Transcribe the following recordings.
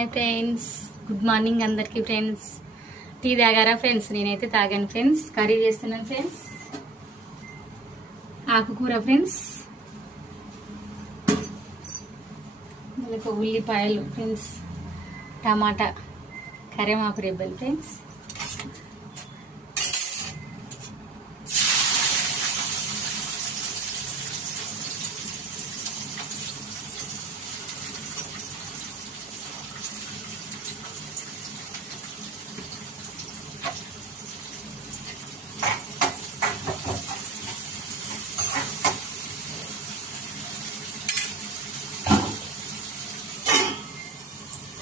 Hi friends, good morning అందరికీ friends. Tea తాగారా ఫ్రెండ్స్? నేనైతే తాగాను ఫ్రెండ్స్. కర్రీ చేస్తున్నాను ఫ్రెండ్స్, ఆకుకూర ఫ్రెండ్స్, మళ్ళీ ఉల్లిపాయలు ఫ్రెండ్స్, టమాటా, కరివేపాకు రెబ్బలు ఫ్రెండ్స్.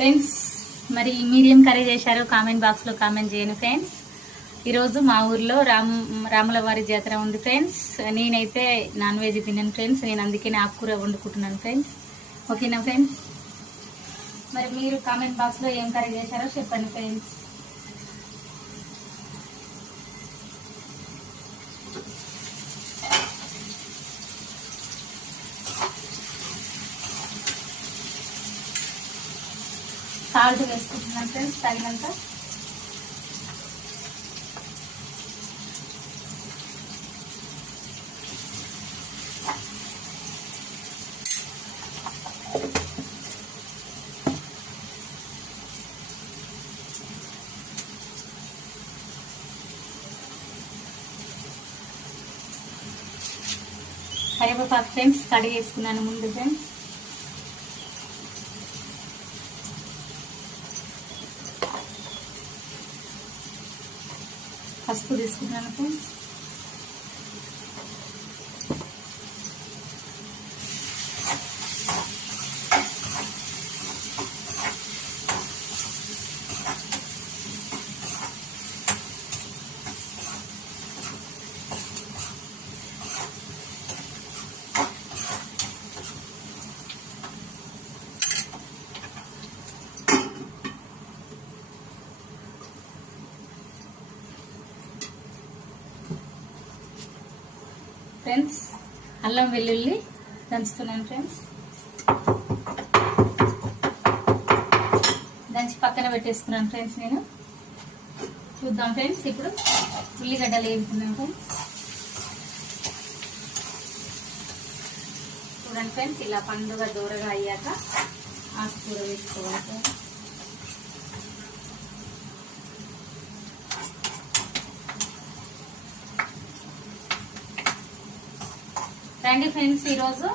ఫ్రెండ్స్, మరి మీరేం కర్రీ చేశారో కామెంట్ బాక్స్లో కామెంట్ చేయండి ఫ్రెండ్స్. ఈరోజు మా ఊర్లో రాములవారి జాతర ఉంది ఫ్రెండ్స్. నేనైతే నాన్ వెజ్ తిన్నాను ఫ్రెండ్స్. నేను అందుకే ఆకుకూర వండుకుంటున్నాను ఫ్రెండ్స్. ఓకేనా ఫ్రెండ్స్? మరి మీరు కామెంట్ బాక్స్లో ఏం కర్రీ చేశారో చెప్పండి ఫ్రెండ్స్. సాల్ట్ వేసుకుంటున్నాను ఫ్రెండ్స్ తగినంత. కరివేపాకు ఫ్రెండ్స్ కడిగి వేసుకున్నాను ముందు ఫ్రెండ్స్. పసుపు తీసుకున్నాను ఫ్రెండ్స్. ఫ్రెండ్స్, అల్లం వెల్లుల్లి దంచుతున్నాను ఫ్రెండ్స్. దంచి పక్కన పెట్టేసుకున్నాను ఫ్రెండ్స్. నేను చూద్దాం ఫ్రెండ్స్. ఇప్పుడు ఉల్లిగడ్డలు వేసుకున్నాను ఫ్రెండ్స్. చూడండి ఫ్రెండ్స్, ఇలా పండుగ దూరగా అయ్యాక ఆకుకూర వేసుకోవాలి ఫ్రెండ్స్. రండి ఫ్రెండ్స్, ఈరోజు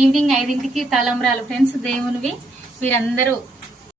ఈవినింగ్ 5ంటికి తలంబ్రాలు ఫ్రెండ్స్, దేవునివి. మీరందరూ